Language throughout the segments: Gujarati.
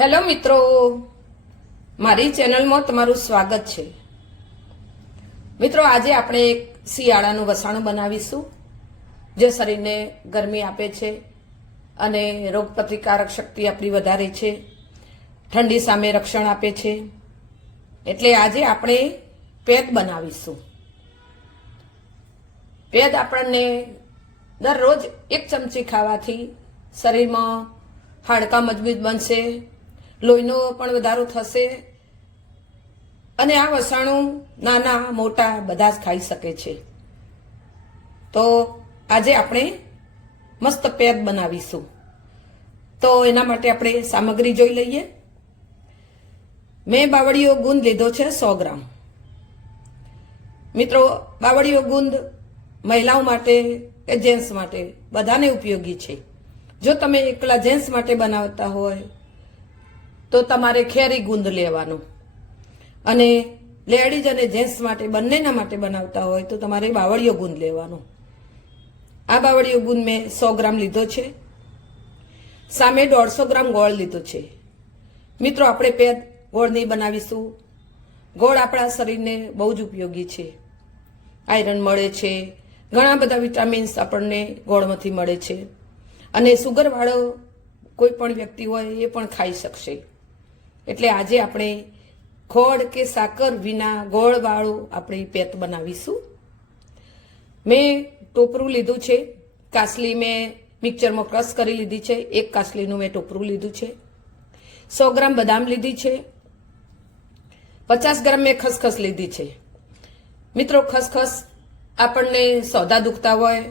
હેલો મિત્રો. મારી ચેનલમાં તમારું સ્વાગત છે. મિત્રો, આજે આપણે એક શિયાળાનું વસાણું બનાવીશું, જે શરીરને ગરમી આપે છે અને રોગ પ્રતિકારક શક્તિ આપણી વધારે છે. ઠંડી સામે રક્ષણ આપે છે. એટલે આજે આપણે પેદ બનાવીશું. પેદ આપણને દરરોજ એક ચમચી ખાવાથી શરીરમાં હાડકાં મજબૂત બનશે લોહીનો પણ વધારો થશે. અને આ વસાણું નાના, મોટા બધા જ ખાઈ શકે છે. તો આજે આપણે મસ્ત પેદ બનાવીશું. તો એના માટે આપણે સામગ્રી જોઈ લઈએ. મેં બાવળીઓ ગુંદ લીધો છે સો ગ્રામ. મિત્રો બાવળીઓ ગુંદ મહિલાઓ માટે, કે જેન્ટ્સ માટે બધાને ઉપયોગી છે. જો તમે એકલા જેન્ટ્સ માટે બનાવતા હોય તો તમારે ખેરી ગુંદ લેવાનું. અને લેડીઝ અને જેન્ટ્સ માટે, બંનેના માટે બનાવતા હોય તો તમારે બાવળીયો ગુંદ લેવાનો. આ બાવળીયો ગુંદ મેં સો ગ્રામ લીધો છે. સામે દોઢસો ગ્રામ ગોળ લીધો છે. મિત્રો, આપણે પેદ ગોળની બનાવીશું. ગોળ આપણા શરીરને બહુ જ ઉપયોગી છે. આયરન મળે છે. ઘણા બધા વિટામિન્સ આપણને ગોળમાંથી મળે છે. અને સુગરવાળો કોઈ પણ વ્યક્તિ હોય એ પણ ખાઈ શકશે. એટલે આજે આપણે ખોળ કે સાકર વિના ગોળવાળું આપણે પેત બનાવીશું. મેં ટોપરું લીધું છે. કાસલી મેં મિક્સરમાં ક્રશ કરી લીધી છે. એક કાસલીનું મેં ટોપરું લીધું છે. સો ગ્રામ બદામ લીધી છે. પચાસ ગ્રામ મેં ખસખસ લીધી છે. મિત્રો, ખસખસ આપણને સોદા દુખતા હોય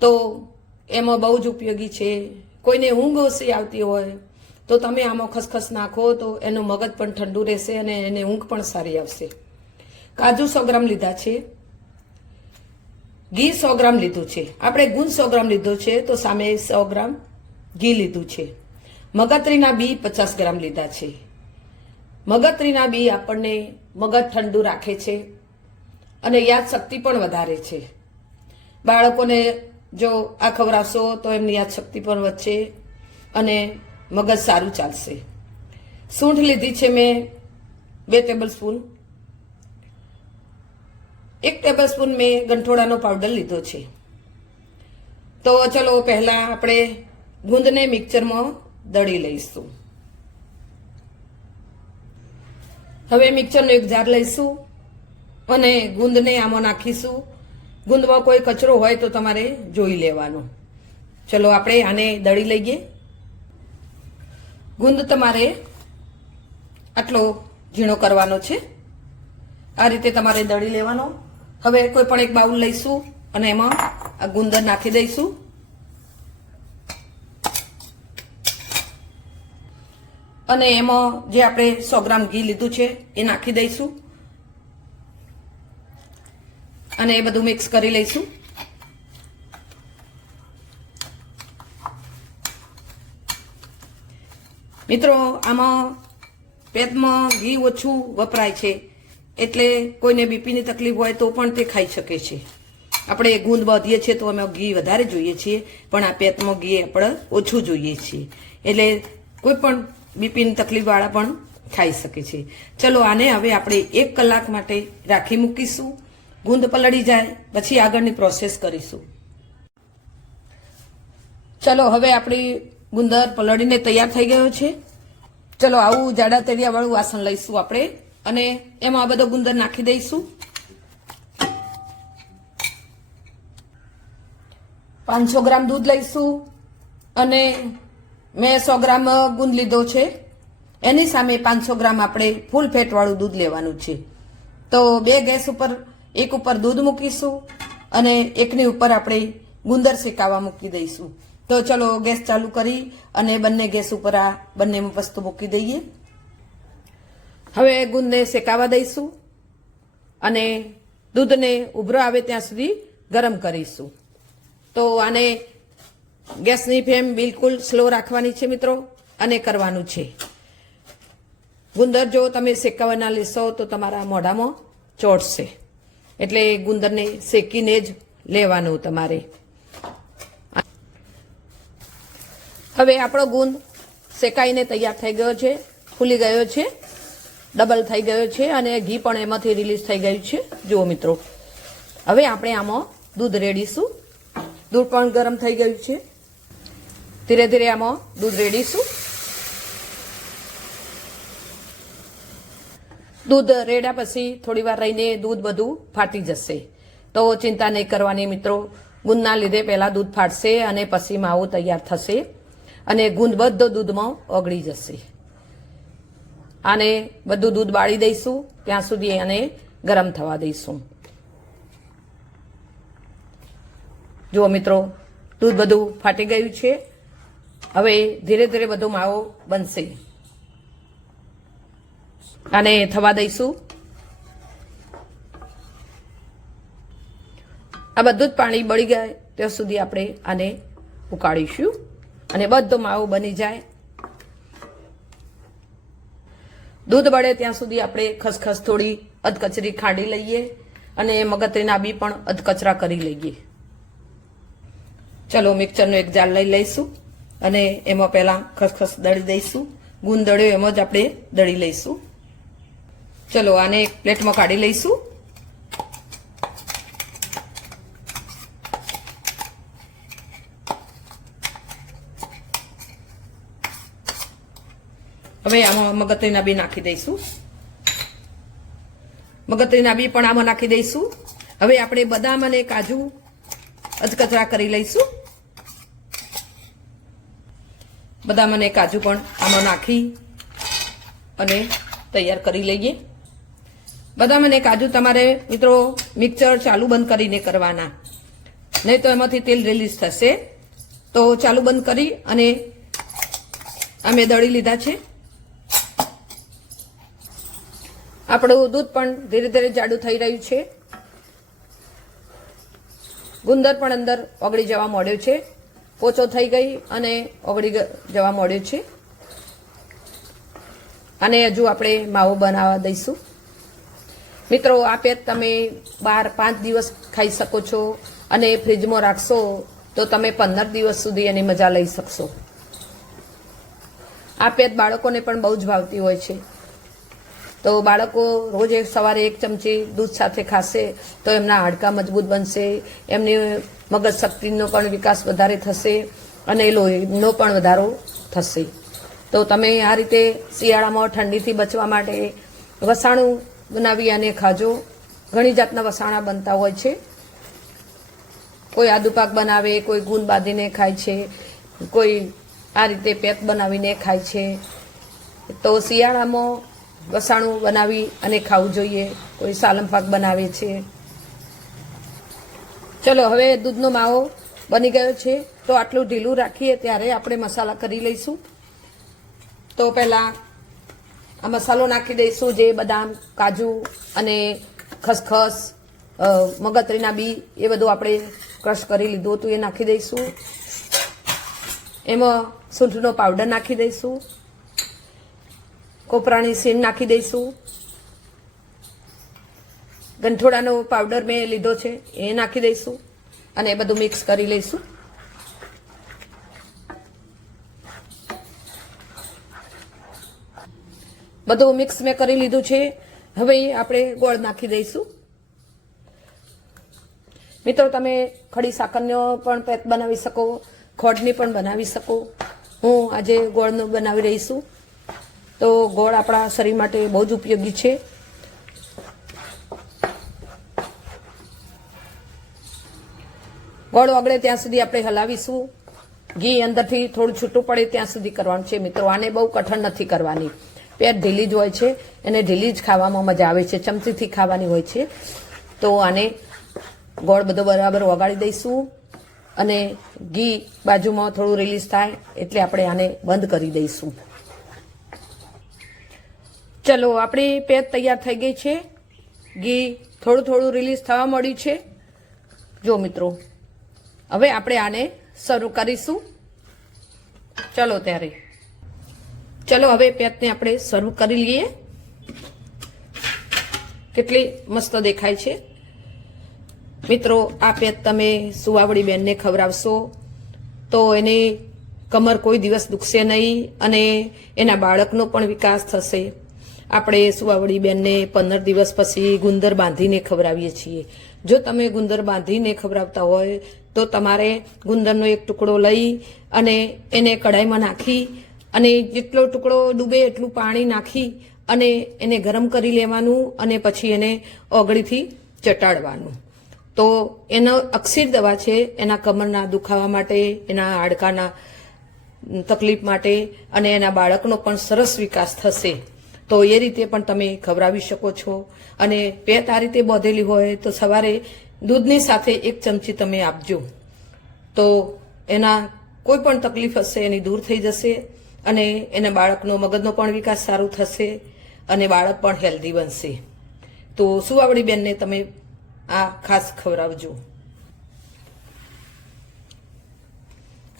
તો એમાં બહુ જ ઉપયોગી છે. કોઈને ઊંઘ ઓછી આવતી હોય તો તમે આમાં ખસખસ નાખો તો એનું મગજ પણ ઠંડુ રહેશે અને એને ઊંઘ પણ સારી આવશે. કાજુ સો ગ્રામ લીધા છે. ઘી સો ગ્રામ લીધું છે. આપણે ગુંદ સો ગ્રામ લીધો છે તો સામે સો ગ્રામ ઘી લીધું છે. મગતરીના બી પચાસ ગ્રામ લીધા છે. મગતરીના બી આપણને મગજ ઠંડુ રાખે છે અને યાદશક્તિ પણ વધારે છે. બાળકોને જો આ ખવડાવશો તો એમની યાદશક્તિ પણ વધશે અને મગજ સારું ચાલશે. સૂંઠ લીધી છે મેં બે ટેબલ સ્પૂન એક ટેબલ સ્પૂન મેં ગંઠોડાનો પાવડર લીધો છે. તો ચલો પહેલા આપણે ગુંદને મિક્સરમાં દળી લઈશું. હવે મિક્સરનો એક જાર લઈશું અને ગુંદને આમાં નાખીશું. ગુંદમાં કોઈ કચરો હોય તો તમારે જોઈ લેવાનો. ચલો આપણે આને દળી લઈએ. ગુંદ તમારે આટલો ઝીણો કરવાનો છે. આ રીતે તમારે દળી લેવાનો. હવે કોઈ પણ એક બાઉલ લઈશું અને એમાં આ ગુંદર નાખી દઈશું. અને એમાં જે આપણે સો ગ્રામ ઘી લીધું છે એ નાખી દઈશું. અને એ બધું મિક્સ કરી લઈશું. મિત્રો, આમાં પેટમાં ઘી ઓછું વપરાય છે. એટલે કોઈને બીપીની તકલીફ હોય તો પણ તે ખાઈ શકે છે. આપણે ગુંદ બાંધીએ છીએ તો અમે ઘી વધારે જોઈએ છીએ, પણ આ પેટમાં ઘી આપણે ઓછું જોઈએ છીએ. એટલે કોઈ પણ બીપીની તકલીફવાળા પણ ખાઈ શકે છે. ચલો, આને હવે આપણે એક કલાક માટે રાખી મૂકીશું. ગુંદ પલળી જાય, પછી આગળની પ્રોસેસ કરીશું. ચલો, હવે આપણી ગુંદર પલળીને તૈયાર થઈ ગયો છે. ચલો, આવું જાડા તળિયા વાળું વાસણ લઈશું આપણે. અને એમાં આ બધો ગુંદર નાખી દઈશું. પાંચસો ગ્રામ દૂધ લઈશું. અને મેં સો ગ્રામ ગુંદ લીધો છે. એની સામે પાંચસો ગ્રામ આપણે ફૂલ ફેટવાળું દૂધ લેવાનું છે. તો બે ગેસ ઉપર, એક ઉપર દૂધ મૂકીશું અને એકની ઉપર આપણે ગુંદર શેકાવા મૂકી દઈશું. તો ચલો ગેસ ચાલુ કરી અને બંને ગેસ ઉપર આ બંને વસ્તુ મૂકી દઈએ. હવે ગુંદને શેકાવા દઈશું અને દૂધને ઉભરો આવે ત્યાં સુધી ગરમ કરીશું. તો આને ગેસની ફ્લેમ બિલકુલ સ્લો રાખવાની છે મિત્રો અને કરવાનું છે. ગુંદર જો તમે શેકાવાના લેશો તો તમારા મોઢામાં ચોટશે. એટલે ગુંદરને શેકીને જ લેવાનું તમારે. હવે આપણો ગુંદ શેકાઈને તૈયાર થઈ ગયો છે ફૂલી ગયો છે, ડબલ થઈ ગયો છે અને ઘી પણ એમાંથી રિલીઝ થઈ ગયું છે. જુઓ મિત્રો, હવે આપણે આમાં દૂધ રેડીશું. દૂધ પણ ગરમ થઈ ગયું છે. ધીરે ધીરે આમાં દૂધ રેડીશું. દૂધ રેડ્યા પછી થોડી વાર રહીને દૂધ બધું ફાટી જશે. તો ચિંતા નહીં કરવાની મિત્રો ગુંદના લીધે પહેલાં દૂધ ફાટશે અને પછી માવું તૈયાર થશે. અને ગુંદ દૂધમાં ઓગળી જશે. આને બધું દૂધ બાળી દઈશું, ત્યાં સુધી આને ગરમ થવા દઈશું. જુઓ મિત્રો, દૂધ બધું ફાટી ગયું છે. હવે ધીરે ધીરે બધો માવો બનશે. આને થવા દઈશું. આ બધું જ પાણી બળી જાય ત્યાં સુધી આપણે આને ઉકાળીશું. અને બધો માવો બની જાય. દૂધ બળે ત્યાં સુધી આપણે ખસખસ થોડી અધકચરી ખાંડી લઈએ અને મગતરીના બી પણ અધકચરા કરી લઈએ. ચલો મિક્સરનો એક જાળ લઈ લઈશું અને એમાં પહેલાં ખસખસ દળી દઈશું. ગુંદ દળ્યો એમાં જ આપણે દળી લઈશું. ચલો આને એક પ્લેટમાં કાઢી લઈશું. હવે આમાં મગતરીના બી નાખી દઈશું. મગતરીના બી પણ આમાં નાખી દઈશું. હવે આપણે બદામ અને કાજુ અધકચરા કરી લઈશું. બદામ અને કાજુ પણ આમાં નાખી અને તૈયાર કરી લઈએ. બદામ અને કાજુ તમારે મિત્રો મિક્સર ચાલુ બંધ કરીને કરવાના. નહીં તો એમાંથી તેલ રિલીઝ થશે. તો ચાલુ બંધ કરી અને અમે દળી લીધા છે. આપણું દૂધ પણ ધીરે ધીરે જાડું થઈ રહ્યું છે. ગુંદર પણ અંદર ઓગળી જવા માંડ્યો છે. પોચો થઈ ગઈ અને ઓગળી જવા માંડ્યો છે. અને હજુ આપણે માવો બનાવવા દઈશું. મિત્રો, આ પેટ તમે બાર, પાંચ દિવસ ખાઈ શકો છો અને ફ્રીજમાં રાખશો તો તમે પંદર દિવસ સુધી એની મજા લઈ શકશો. આ પેટ બાળકોને પણ બહુ જ ભાવતી હોય છે. તો બાળકો રોજ એક સવારે એક ચમચી દૂધ સાથે ખાશે તો એમના હાડકાં મજબૂત બનશે, એમની મગજ શક્તિનો પણ વિકાસ વધારે થશે અને લોહીનો પણ વધારો થશે. તો તમે આ રીતે શિયાળામાં ઠંડીથી બચવા માટે વસાણું બનાવી અને ખાજો. ઘણી જાતના વસાણા બનતા હોય છે. કોઈ આદુપાક બનાવે, કોઈ ગુંદ બાંધીને ખાય છે, કોઈ આ રીતે પેત બનાવીને ખાય છે. તો શિયાળામાં વસાણું બનાવી અને ખાવું જોઈએ. કોઈ સાલમ પાક બનાવે છે. ચલો, હવે દૂધનો માવો બની ગયો છે. તો આટલું ઢીલું રાખીએ, ત્યારે આપણે મસાલા કરી લઈશું. તો પહેલાં આ મસાલો નાખી દઈશું, જે બદામ, કાજુ અને ખસખસ મગતરીના બી એ બધું આપણે ક્રશ કરી લીધું હતું, એ નાખી દઈશું. એમાં સૂંઠનો પાવડર નાખી દઈશું. કોપરાની સીણ નાખી દઈશું. ગંઠોડાનો પાવડર મેં લીધો છે, એ નાખી દઈશું અને એ બધું મિક્સ કરી લઈશું. બધું મિક્સ મેં કરી લીધું છે. હવે આપણે ગોળ નાખી દઈશું. મિત્રો, તમે ખડી સાકરનો પણ પેક બનાવી શકો, ખોડની પણ બનાવી શકો. હું આજે ગોળનું બનાવી રહી છું. તો ગોળ આપણા શરીર માટે બહુ જ ઉપયોગી છે. ગોળ ઓગળે ત્યાં સુધી આપણે હલાવીશું. ઘી અંદરથી થોડું છૂટું પડે ત્યાં સુધી કરવાનું છે. મિત્રો, આને બહુ કઠણ નથી કરવાની. પેટ ઢીલી જ હોય છે. એને ઢીલી જ ખાવામાં મજા આવે છે. ચમચીથી ખાવાની હોય છે. તો આને ગોળ બધો બરાબર ઓગાળી દઈશું અને ઘી બાજુમાં થોડું રિલીઝ થાય એટલે આપણે આને બંધ કરી દઈશું. ચલો, આપણી પેજ તૈયાર થઈ ગઈ છે. ઘી થોડું થોડું રિલીઝ થવા મળ્યું છે. જો મિત્રો, હવે આપણે આને શરૂ કરીશું. ચલો ત્યારે. ચલો, હવે પેજને આપણે શરૂ કરી લઈએ. કેટલી મસ્ત દેખાય છે. મિત્રો, આ પેજ તમે સુવાવડી બેનને ખવડાવશો તો એની કમર કોઈ દિવસ દુખશે નહીં અને એના બાળકનો પણ વિકાસ થશે. આપણે સુવાવડી બેનને પંદર દિવસ પછી ગુંદર બાંધીને ખવડાવીએ છીએ. જો તમે ગુંદર બાંધીને ખવડાવતા હોય, તો તમારે ગુંદરનો એક ટુકડો લઈ અને એને કઢાઈમાં નાખી અને જેટલો ટુકડો ડૂબે એટલું પાણી નાખી અને એને ગરમ કરી લેવાનું અને પછી એને ઓગળીથી ચટાડવાનું. તો એનો અક્ષીર દવા છે, એના કમરના દુખાવા માટે, એના હાડકાના તકલીફ માટે અને એના બાળકનો પણ સરસ વિકાસ થશે. તો એ રીતે પણ તમે ખવડાવી શકો છો. અને પેટ આ રીતે બોધેલી હોય તો સવારે દૂધની સાથે એક ચમચી તમે આપજો. તો એના કોઈ પણ તકલીફ હશે એની દૂર થઈ જશે અને એના બાળકનો મગજનો પણ વિકાસ સારો થશે અને બાળક પણ હેલ્ધી બનશે. તો સુવાવડી બેનને તમે આ ખાસ ખવડાવજો.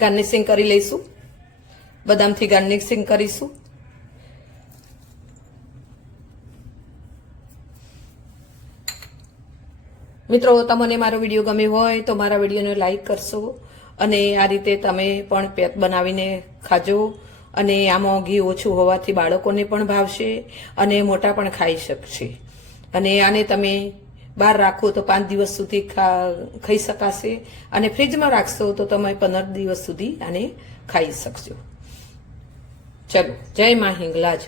ગાર્નિશિંગ કરી લઈશું. બદામથી ગાર્નિશિંગ કરીશું. મિત્રો, તમને મારો વીડિયો ગમ્યો હોય તો મારા વિડીયોને લાઇક કરશો અને આ રીતે તમે પણ પેક બનાવીને ખાજો અને આમાં ઘી ઓછું હોવાથી બાળકોને પણ ભાવશે અને મોટા પણ ખાઈ શકશે. અને આને તમે બહાર રાખો તો પાંચ દિવસ સુધી ખાઈ શકાશે અને ફ્રીજમાં રાખશો તો તમે પંદર દિવસ સુધી આને ખાઈ શકશો. ચલો, જય મા હિંગલાજ.